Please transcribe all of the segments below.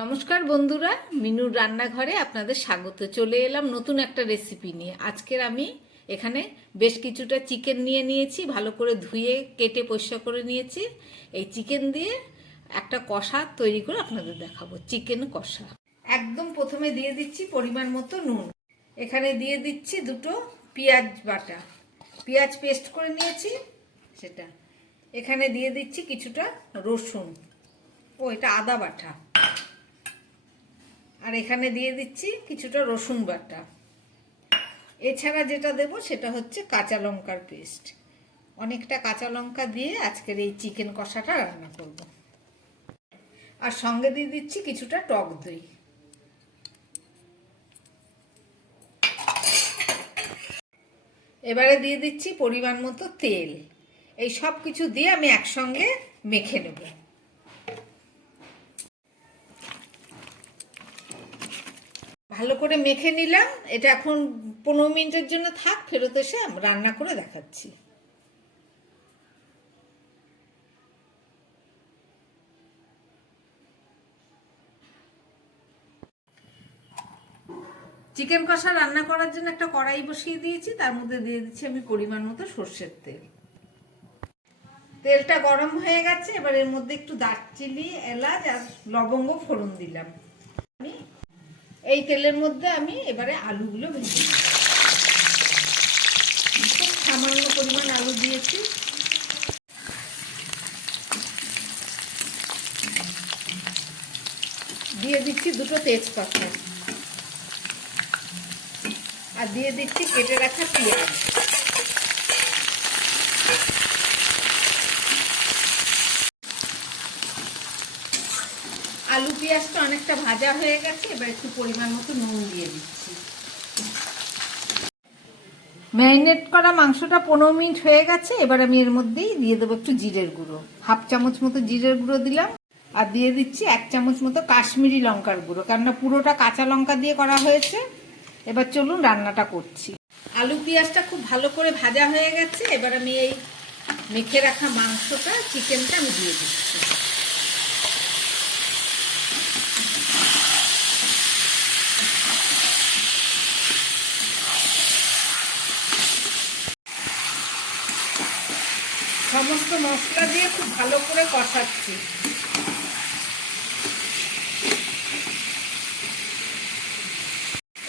নমস্কার বন্ধুরা, মিনুর রান্নাঘরে আপনাদের স্বাগত। চলে এলাম নতুন একটা রেসিপি নিয়ে। আজকের আমি এখানে বেশ কিছুটা চিকেন নিয়ে নিয়েছি, ভালো করে ধুয়ে কেটে পরিষ্কার করে নিয়েছি। এই চিকেন দিয়ে একটা কষা তৈরি করে আপনাদের দেখাবো, চিকেন কষা। একদম প্রথমে দিয়ে দিচ্ছি পরিমাণ মতো নুন। এখানে দিয়ে দিচ্ছি দুটো পেঁয়াজ বাটা, পেঁয়াজ পেস্ট করে নিয়েছি সেটা। এখানে দিয়ে দিচ্ছি কিছুটা রসুন, এটা আদা বাটা। আর এখানে দিয়ে দিচ্ছি কিছুটা রসুন বাটা। এছাড়া যেটা দেব সেটা হচ্ছে কাঁচা লঙ্কার পেস্ট। অনেকটা কাঁচা লঙ্কা দিয়ে আজকের এই চিকেন কষাটা রান্না করব। আর সঙ্গে দিয়ে দিচ্ছি কিছুটা টক দই। এবারে দিয়ে দিচ্ছি পরিমাণ মতো তেল। এই সব কিছু দিয়ে আমি একসঙ্গে মেখে নেব। ভালো করে মেখে নিলাম। এটা এখন 15 মিনিটের জন্য থাক, ফেরত এসে রান্না করে দেখাচ্ছি। চিকেন কষা রান্না করার জন্য একটা কড়াই বসিয়ে দিয়েছি, তার মধ্যে দিয়ে দিচ্ছি আমি পরিমাণ মতো সর্ষের তেল। তেলটা গরম হয়ে গেছে, এবার এর মধ্যে একটু দারচিনি, এলাচ আর লবঙ্গ ফোড়ন দিলাম। আমি এই তেলের মধ্যে আমি এবারে আলুগুলো ভেজে নেব। খুব সামান্য পরিমাণ আলু দিয়েছি। দিয়ে দিচ্ছি দুটো তেজপাতা, আর দিয়ে দিচ্ছি কেটে রাখা পেঁয়াজ। আলু পেঁয়াজটা অনেকটা ভাজা হয়ে গেছে, এবার একটু পরিমাণ মতো নুন দিয়ে দিচ্ছি। ম্যারিনেট করা মাংসটা 15 মিনিট হয়ে গেছে। এবার আমি এর মধ্যেই দিয়ে দেবো একটু জিরের গুঁড়ো, হাফ চামচ মতো জিরের গুঁড়ো দিলাম। আর দিয়ে দিচ্ছি 1 চামচ মতো কাশ্মীরি লঙ্কার গুঁড়ো, কেননা পুরোটা কাঁচা লঙ্কা দিয়ে করা হয়েছে। এবার চলুন রান্নাটা করছি। আলু পেঁয়াজটা খুব ভালো করে ভাজা হয়ে গেছে। এবার আমি এই মেখে রাখা মাংসটা, চিকেনটা আমি দিয়ে দিচ্ছি। সমস্ত মশলা দিয়ে খুব ভালো করে কষাচ্ছি।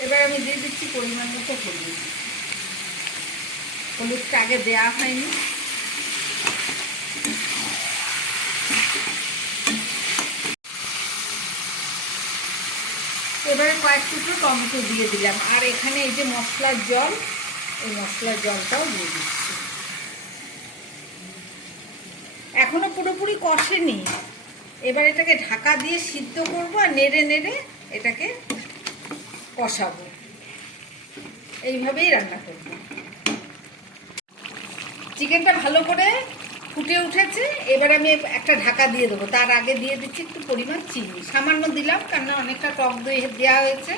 এবার আমি দিয়ে দিচ্ছি পরিমাণ মতো হলুদ। হলুদটা আগে দেওয়া হয়নি। এবারে কয়েক টুকরো টমেটো দিয়ে দিলাম। আর এখানে এই যে মশলার জল, এই মশলার জলটাও দিয়ে দিচ্ছি। এখনো পুরোপুরি কষেনি। এবার এটাকে ঢাকা দিয়ে সিদ্ধ করবো, আর নেড়ে নেড়ে এটাকে কষাবো। এইভাবেই রান্না করব। চিকেনটা ভালো করে ফুটে উঠেছে। এবার আমি একটা ঢাকা দিয়ে দেবো। তার আগে দিয়ে দিচ্ছি একটু পরিমাণ চিনি, সামান্য দিলাম, কারণ অনেকটা টক দই দেওয়া হয়েছে।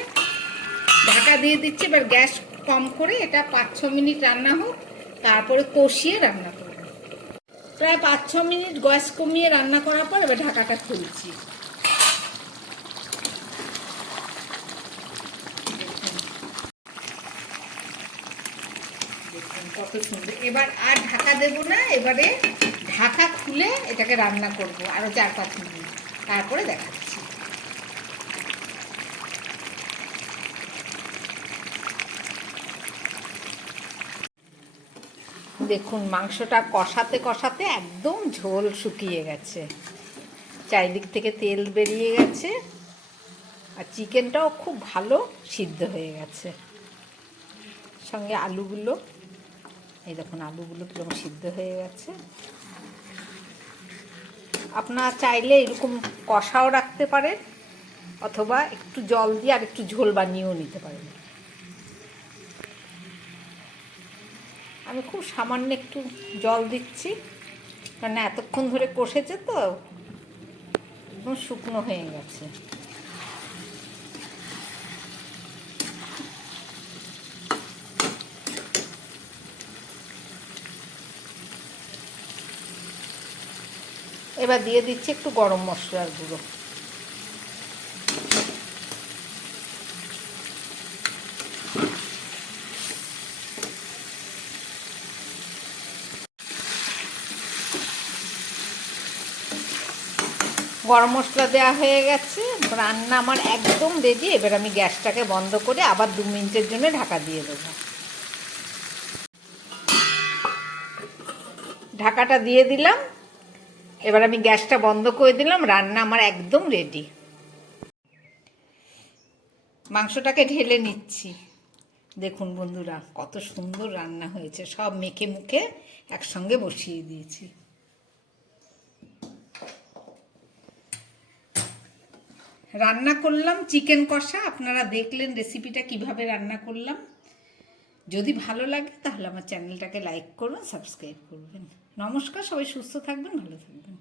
ঢাকা দিয়ে দিচ্ছি। এবার গ্যাস কম করে এটা 5-6 মিনিট রান্না হোক, তারপরে কষিয়ে রান্না করব। প্রায় 5-6 মিনিট গ্যাস কমিয়ে রান্না করার পর এবার ঢাকাটা খুলছি। দেখুন কত সুন্দর। এবার আর ঢাকা দেব না, এবারে ঢাকা খুলে এটাকে রান্না করব আরো 4-5 মিনিট, তারপরে দেখাচ্ছি। দেখুন মাংসটা কষাতে কষাতে একদম ঝোল শুকিয়ে গেছে, চারিদিক থেকে তেল বেরিয়ে গেছে, আর চিকেনটাও খুব ভালো সিদ্ধ হয়ে গেছে। সঙ্গে আলুগুলো, এই দেখুন আলুগুলো কিরকম সিদ্ধ হয়ে গেছে। আপনারা চাইলে এরকম কষাও রাখতে পারেন, অথবা একটু জল দিয়ে আর একটু ঝোল বানিয়েও নিতে পারেন। আমি খুব সামান্য একটু জল দিচ্ছি, কারণ এতক্ষণ ধরে কষেছে তো একদম শুকনো হয়ে গেছে। এবার দিয়ে দিচ্ছি একটু গরম মশলার গুঁড়ো। গরম মশলা দেওয়া হয়ে গেছে, রান্না আমার একদম রেডি। এবার আমি গ্যাসটাকে বন্ধ করে আবার 2 মিনিটের জন্য ঢাকা দিয়ে দেবো। ঢাকাটা দিয়ে দিলাম, এবার আমি গ্যাসটা বন্ধ করে দিলাম। রান্না আমার একদম রেডি। মাংসটাকে ঢেলে নিচ্ছি। দেখুন বন্ধুরা, কত সুন্দর রান্না হয়েছে, সব মেখে মুখে একসঙ্গে বসিয়ে দিয়েছি। রান্না করলাম চিকেন কষা। আপনারা দেখলেন রেসিপিটা কিভাবে রান্না করলাম। যদি ভালো লাগে তাহলে আমার চ্যানেলটাকে লাইক করুন, সাবস্ক্রাইব করবেন। নমস্কার, সবাই সুস্থ থাকবেন, ভালো থাকবেন।